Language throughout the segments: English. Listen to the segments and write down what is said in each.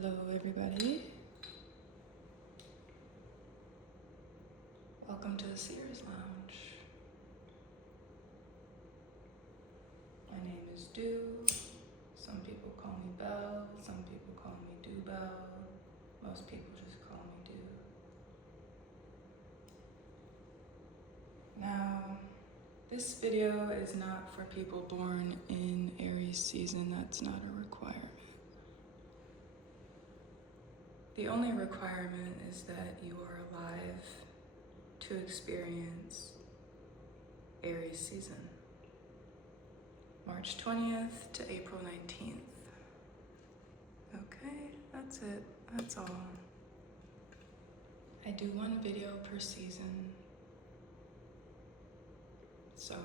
Hello, everybody. Welcome to the Seers Lounge. My name is Doux. Some people call me Belle. Some people call me Do Belle. Most people just call me Do. Now, this video is not for people born in Aries season. That's not a requirement. The only requirement is that you are alive to experience Aries season, March 20th to April 19th. Okay, that's it, that's all. I do one video per season, so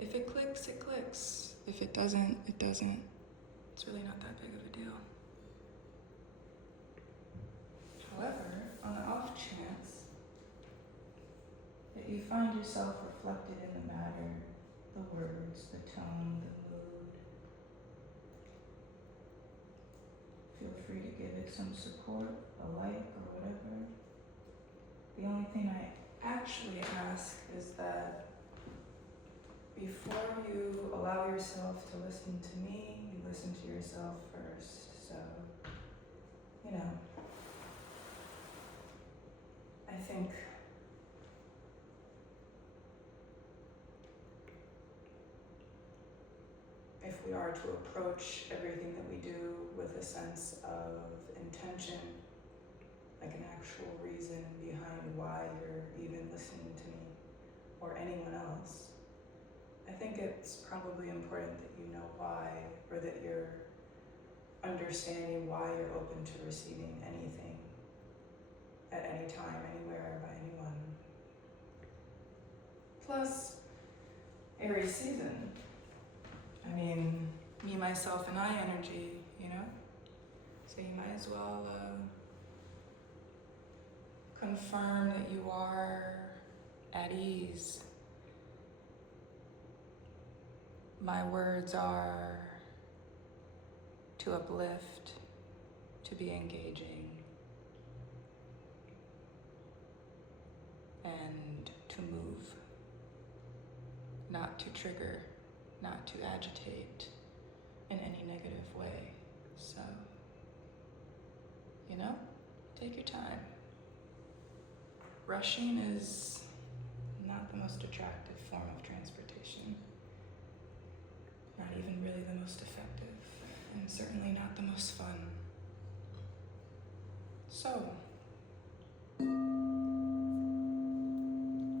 if it clicks, it clicks. If it doesn't, it doesn't. It's really not that big of a deal. However, on the off chance that you find yourself reflected in the matter, the words, the tone, the mood, feel free to give it some support, a like, or whatever. The only thing I actually ask is that before you allow yourself to listen to me, you listen to yourself first. So, you know, I think if we are to approach everything that we do with a sense of intention, like an actual reason behind why you're even listening to me or anyone else, I think it's probably important that you know why, or that you're understanding why you're open to receiving anything at any time, anywhere, by anyone. Plus, Aries season. I mean, me, myself, and I energy, you know? So you might as well confirm that you are at ease. My words are to uplift, to be engaging, and to move, not to trigger, not to agitate in any negative way. So, you know, take your time. Rushing is not the most attractive form of transportation, not even really the most effective, and certainly not the most fun. So,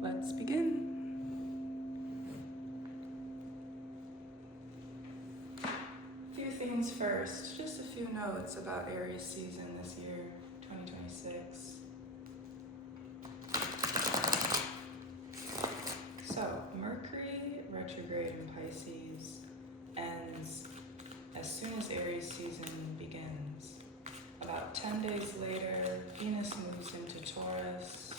let's begin. A few things first, just a few notes about Aries season this year, 2026. So, Mercury retrograde in Pisces ends as soon as Aries season begins. About 10 days later, Venus moves into Taurus.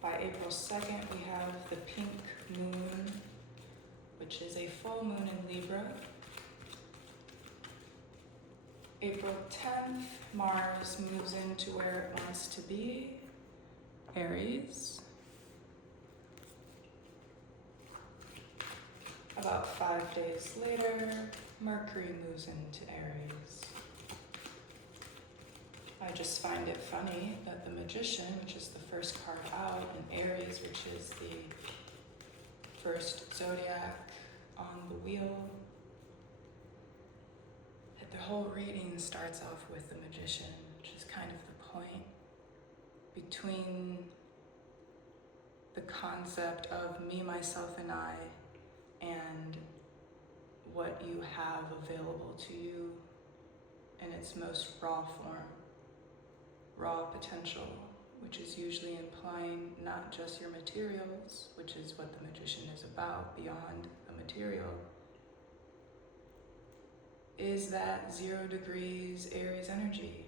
By April 2nd, we have the pink moon, which is a full moon in Libra. April 10th, Mars moves into where it wants to be, Aries. About 5 days later, Mercury moves into Aries. I just find it funny that the Magician, which is the first card out, and Aries, which is the first zodiac on the wheel, that the whole reading starts off with the Magician, which is kind of the point between the concept of me, myself, and I, and what you have available to you in its most raw form, raw potential, which is usually implying not just your materials, which is what the Magician is about, beyond the material, is that 0 degrees Aries energy.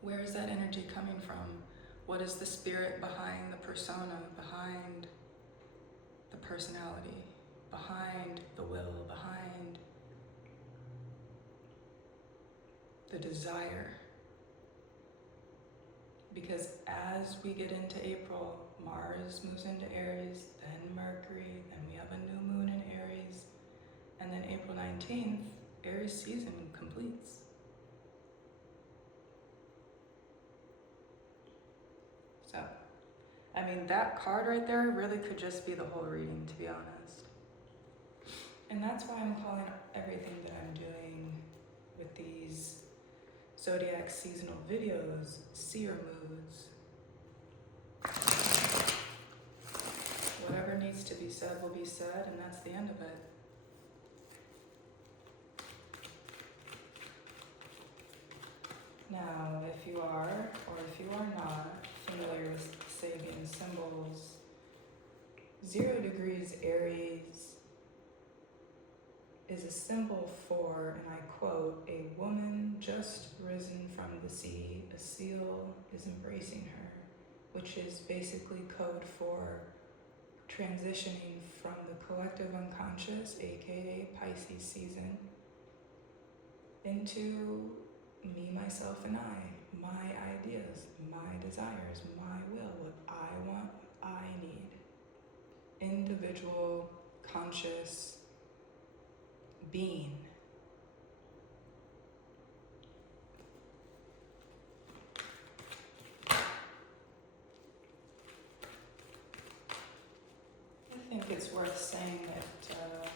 Where is that energy coming from? What is the spirit behind the persona, behind the personality, behind the will, behind the desire. Because as we get into April, Mars moves into Aries, then Mercury, then we have a new moon in Aries, and then April 19th, Aries season completes. So, I mean, that card right there really could just be the whole reading, to be honest. And that's why I'm calling everything that I'm doing with these zodiac seasonal videos SEER moods. Whatever needs to be said will be said, and that's the end of it. Now, if you are, or if you are not, familiar with Sabian symbols, 0 degrees Aries is a symbol for, and I quote, a woman just risen from the sea, a seal is embracing her, which is basically code for transitioning from the collective unconscious, aka Pisces season, into me, myself, and I, my ideas, my desires, my will, what I want, what I need. Individual, conscious being. I think it's worth saying that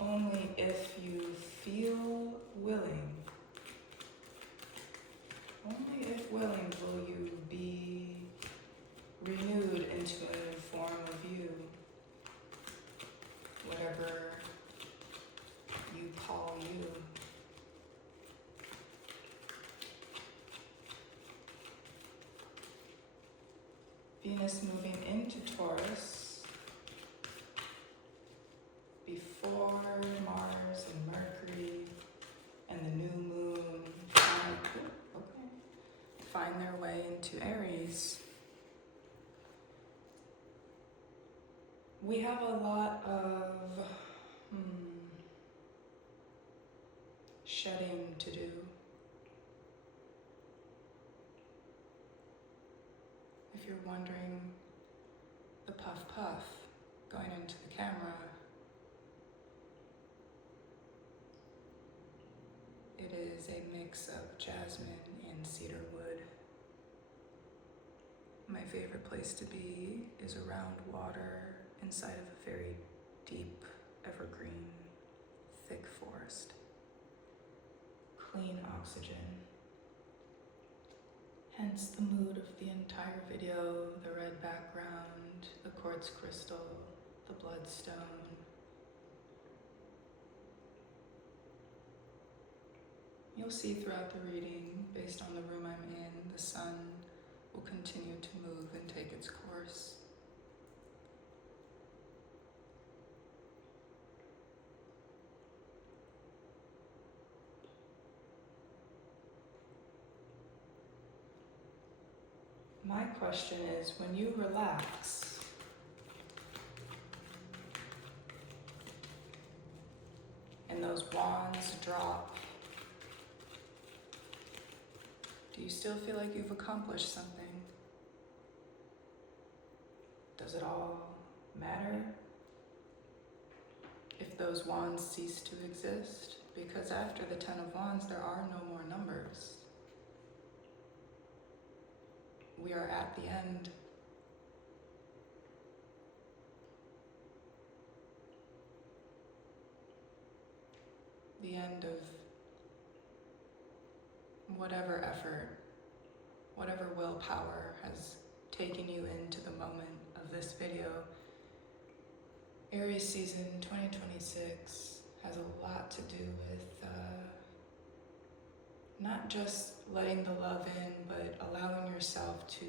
only if you feel willing, only if willing will you be renewed into a new form of you, whatever you call you. Venus moving into Taurus before Mars and Mercury and the new moon find their way into Aries. We have a lot of shedding to do. If you're wondering, the puff puff going into the camera, it is a mix of jasmine and cedar wood. My favorite place to be is around water inside of a very deep, evergreen, thick forest. Clean oxygen. Hence the mood of the entire video, the red background, the quartz crystal, the bloodstone. You'll see throughout the reading, based on the room I'm in, the sun will continue to move and take its course. My question is, when you relax, and those wands drop, do you still feel like you've accomplished something? Does it all matter if those wands cease to exist? Because after the 10 of Wands, there are no more numbers. We are at the end. The end of whatever effort, whatever willpower has taken you into the moment of this video. Aries season 2026 has a lot to do with not just letting the love in, but allowing yourself to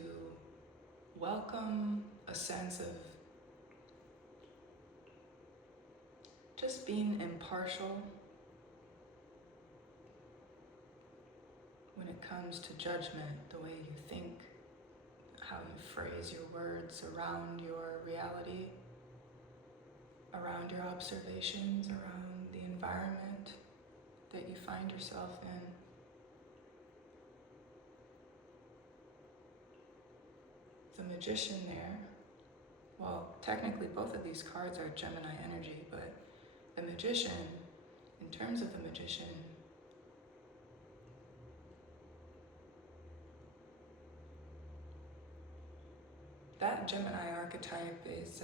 welcome a sense of just being impartial when it comes to judgment, the way you think, how you phrase your words around your reality, around your observations, around the environment. that you find yourself in. The Magician there, well, technically both of these cards are Gemini energy, but the Magician, in terms of the Magician, that Gemini archetype is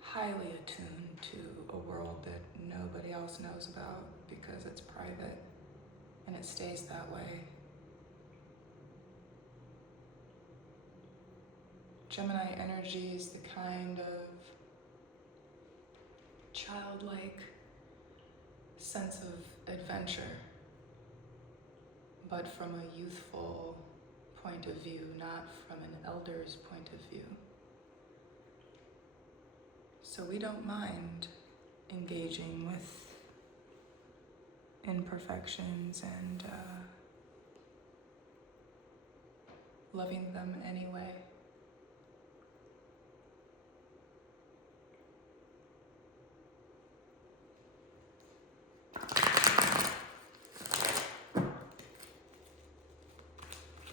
highly attuned to a world that nobody else knows about because it's private and it stays that way. Gemini energy is the kind of childlike sense of adventure, but from a youthful point of view, not from an elder's point of view. So we don't mind engaging with imperfections and loving them anyway.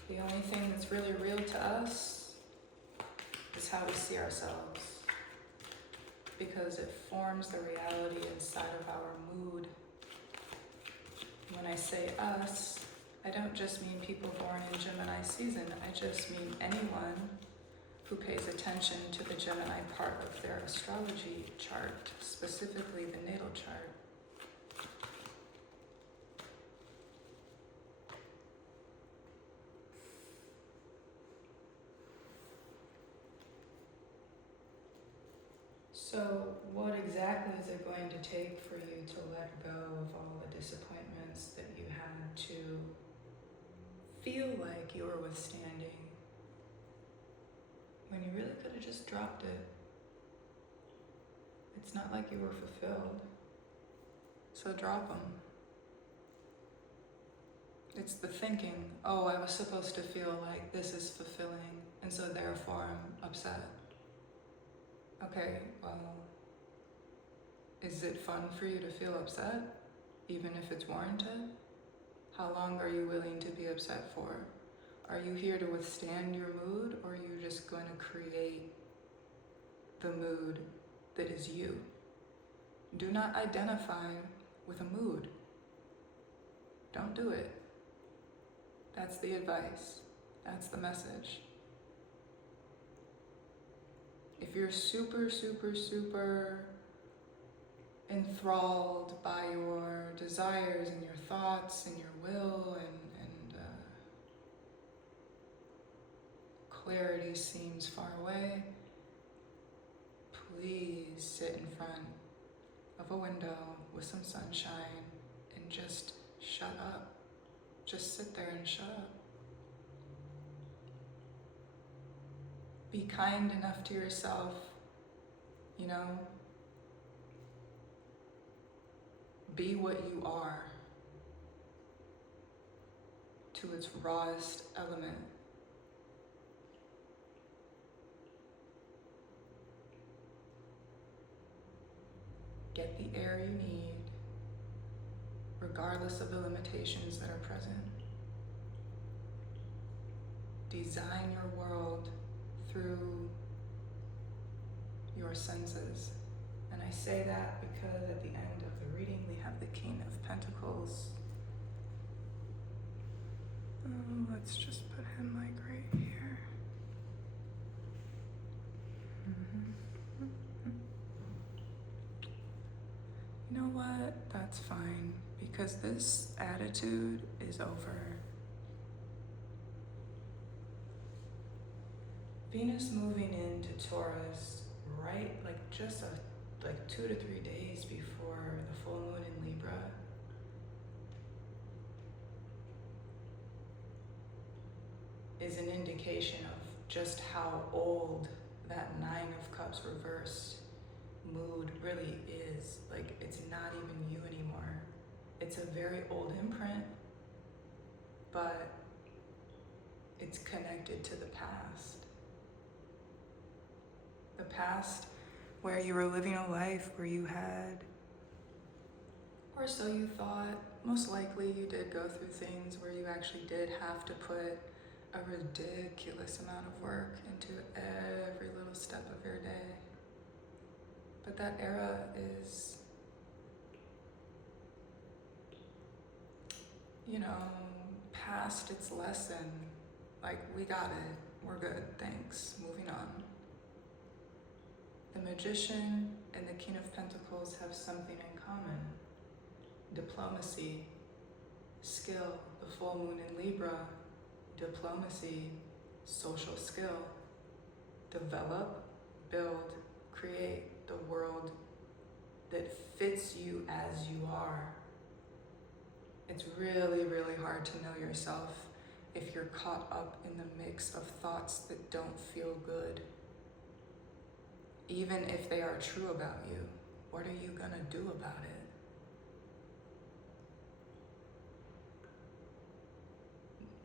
The only thing that's really real to us is how we see ourselves, because it forms the reality inside of our mood. When I say us, I don't just mean people born in Gemini season, I just mean anyone who pays attention to the Gemini part of their astrology chart, specifically the natal chart. So what exactly is it going to take for you to let go of all the disappointments that you had to feel like you were withstanding when you really could have just dropped it? It's not like you were fulfilled. So drop them. It's the thinking, oh, I was supposed to feel like this is fulfilling, and so therefore I'm upset. Okay, well, is it fun for you to feel upset, even if it's warranted? How long are you willing to be upset for? Are you here to withstand your mood, or are you just going to create the mood that is you? Do not identify with a mood. Don't do it. That's the advice. That's the message. If you're super, super, super enthralled by your desires and your thoughts and your will and clarity seems far away, please sit in front of a window with some sunshine and just shut up. Just sit there and shut up. Be kind enough to yourself, you know? Be what you are to its rawest element. Get the air you need, regardless of the limitations that are present. Design your world through your senses. And I say that because at the end of the reading we have the King of Pentacles. Let's just put him like right here. You know what? That's fine, because this attitude is over. Venus moving into Taurus, right, like just 2 to 3 days before the full moon in Libra. Is an indication of just how old that Nine of Cups reversed mood really is. Like, it's not even you anymore. It's a very old imprint, but it's connected to the past. The past where you were living a life where you had, or so you thought, most likely you did go through things where you actually did have to put a ridiculous amount of work into every little step of your day. But that era is, past its lesson. Like, we got it. We're good. Thanks. Moving on. The Magician and the King of Pentacles have something in common. Diplomacy, skill. The full moon in Libra, diplomacy, social skill. Develop, build, create the world that fits you as you are. It's really, really hard to know yourself if you're caught up in the mix of thoughts that don't feel good. Even if they are true about you, what are you gonna do about it?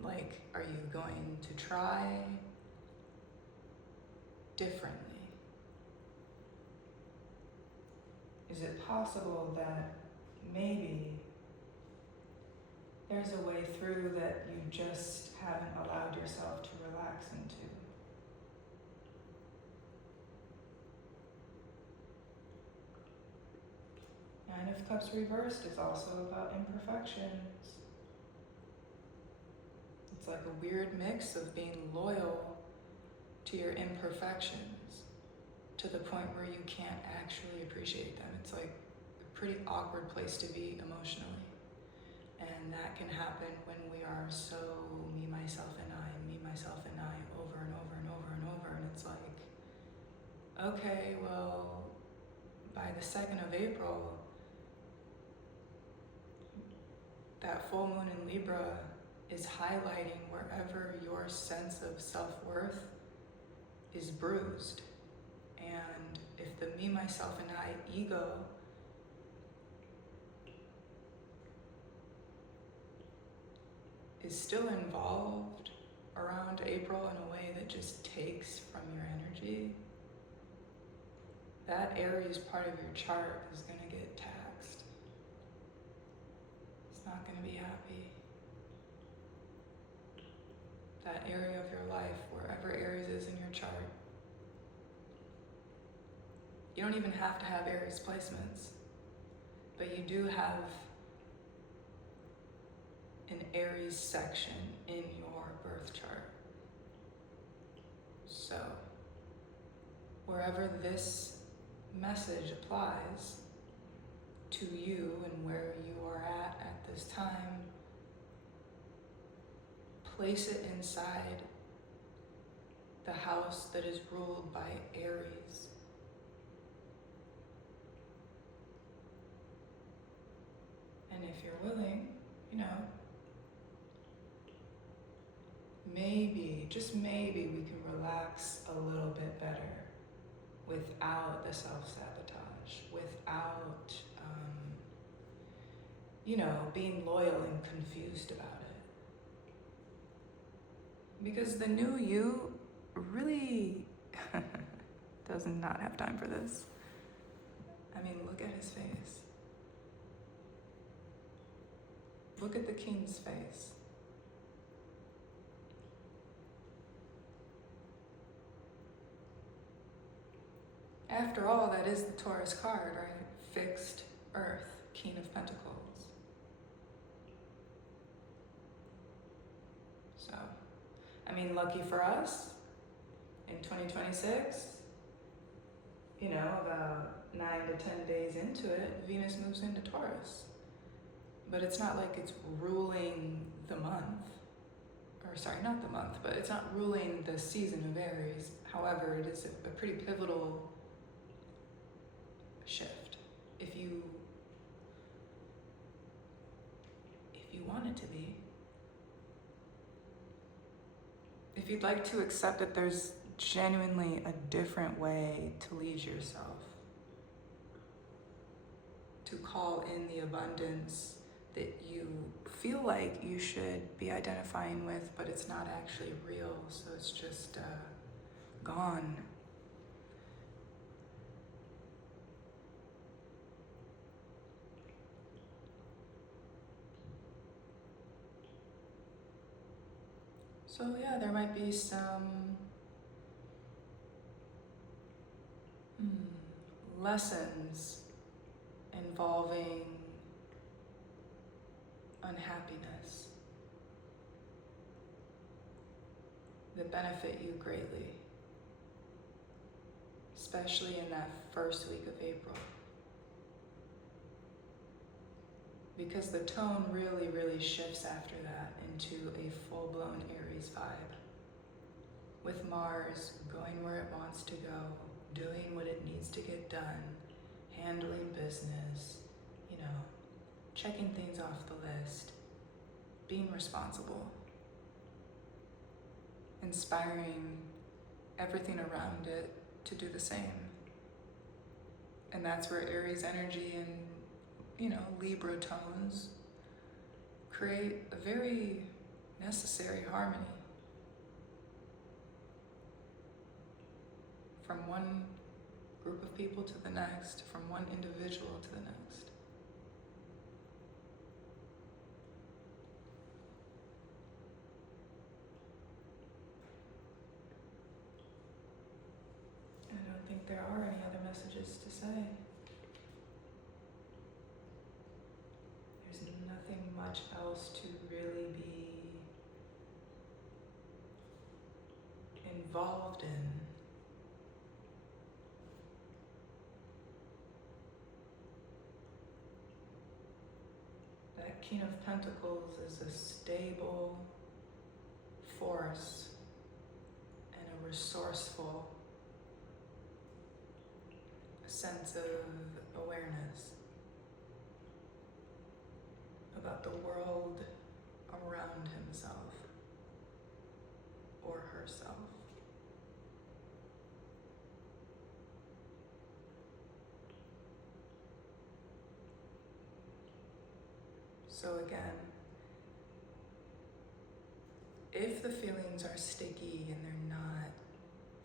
Like, are you going to try differently? Is it possible that maybe there's a way through that you just haven't allowed yourself to relax into? Nine of Cups reversed is also about imperfections. It's like a weird mix of being loyal to your imperfections to the point where you can't actually appreciate them. It's like a pretty awkward place to be emotionally. And that can happen when we are so me, myself, and I over and over and over and over. And it's like, okay, well, by the 2nd of April, that full moon in Libra is highlighting wherever your sense of self-worth is bruised. And if the me, myself, and I ego is still involved around April in a way that just takes from your energy, that Aries part of your chart is going to get taxed. It's not going to be happy. That area of your life, wherever Aries is in your chart, you don't even have to have Aries placements, but you do have an Aries section in your birth chart. So, wherever this message applies to you and where you are at this time, place it inside the house that is ruled by Aries. And if you're willing, maybe, just maybe, we can relax a little bit better without the self-sabotage, without, being loyal and confused about it. Because the new you really does not have time for this. I mean, look at his face. Look at the king's face. After all, that is the Taurus card, right? Fixed earth, King of Pentacles. So, lucky for us, in 2026, about 9 to 10 days into it, Venus moves into Taurus. But it's not like it's ruling the month. Or sorry, not the month, but it's not ruling the season of Aries. However, it is a pretty pivotal shift if you want it to be. If you'd like to accept that there's genuinely a different way to lead yourself, to call in the abundance that you feel like you should be identifying with, but it's not actually real, so it's just gone. So yeah, there might be some lessons involving unhappiness that benefit you greatly, especially in that first week of April. Because the tone really, really shifts after that into a full-blown Aries vibe. With Mars going where it wants to go, doing what it needs to get done, handling business, checking things off the list, being responsible, inspiring everything around it to do the same. And that's where Aries energy and Libra tones create a very necessary harmony. From one group of people to the next, from one individual to the next. I don't think there are any other messages to say. Nothing much else to really be involved in. That King of Pentacles is a stable force and a resourceful sense of awareness about the world around himself or herself. So again, if the feelings are sticky and they're not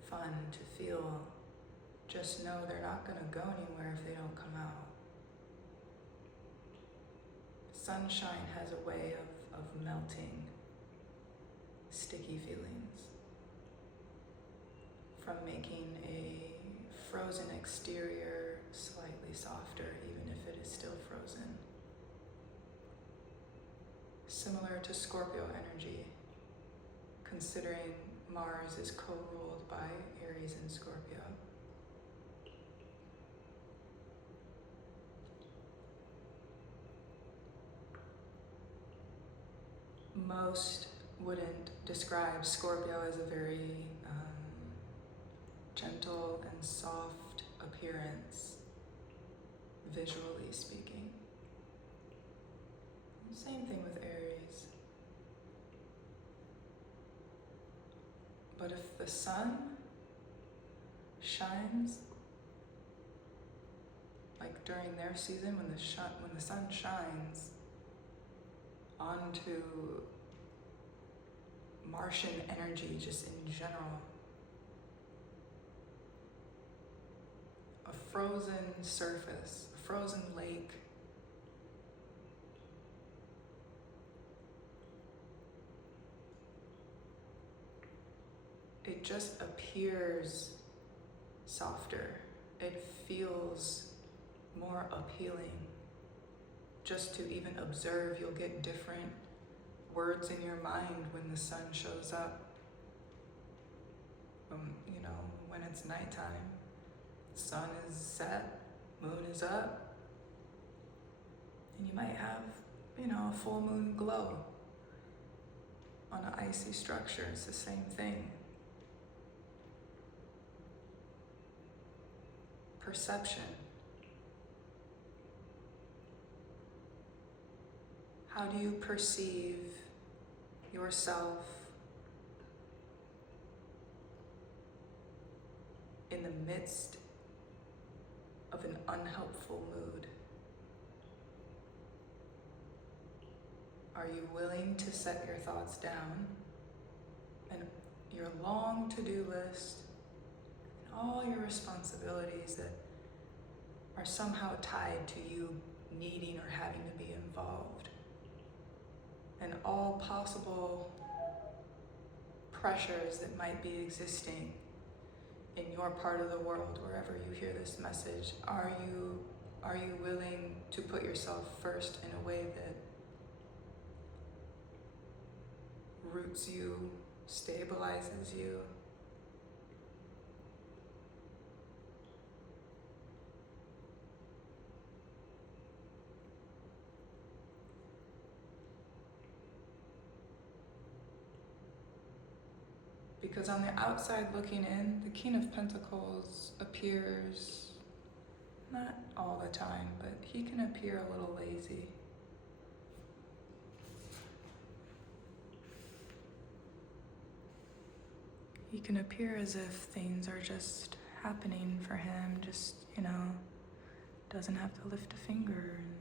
fun to feel, just know they're not going to go anywhere if they don't come out. Sunshine has a way of melting sticky feelings, from making a frozen exterior slightly softer, even if it is still frozen. Similar to Scorpio energy, considering Mars is co-ruled by Aries and Scorpio. Most wouldn't describe Scorpio as a very gentle and soft appearance, visually speaking. Same thing with Aries. But if the sun shines, like during their season, when the sun shines onto Martian energy, just in general, a frozen surface, a frozen lake, it just appears softer. It feels more appealing. Just to even observe, you'll get different words in your mind when the sun shows up. When it's nighttime, sun is set, moon is up, and you might have, a full moon glow on an icy structure. It's the same thing. Perception. How do you perceive yourself in the midst of an unhelpful mood? Are you willing to set your thoughts down and your long to-do list and all your responsibilities that are somehow tied to you needing or having to be involved, and all possible pressures that might be existing in your part of the world, wherever you hear this message, are you willing to put yourself first in a way that roots you, stabilizes you? Because on the outside looking in, the King of Pentacles appears, not all the time, but he can appear a little lazy. He can appear as if things are just happening for him, just, doesn't have to lift a finger. And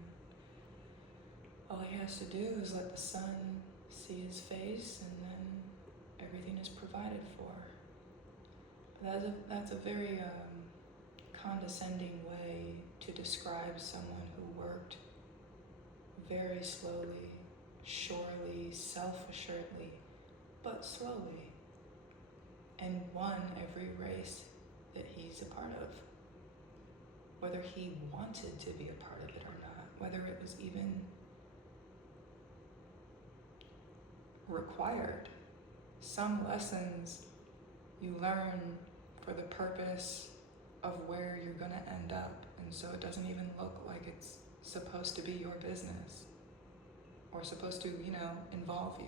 all he has to do is let the sun see his face, and then everything is provided for. That's a very condescending way to describe someone who worked very slowly, surely, self-assuredly, but slowly, and won every race that he's a part of. Whether he wanted to be a part of it or not, whether it was even required. Some lessons you learn for the purpose of where you're gonna end up, and so it doesn't even look like it's supposed to be your business or supposed to, involve you.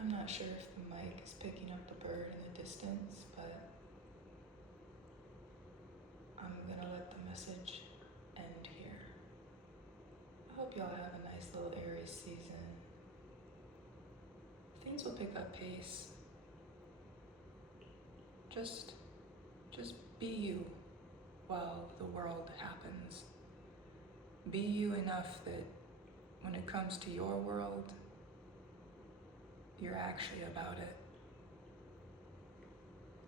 I'm not sure if the mic is picking up the bird in the distance, but I'm gonna let the message end here. I hope y'all have a nice little Aries season. Things will pick up pace. Just be you while the world happens. Be you enough that when it comes to your world, you're actually about it.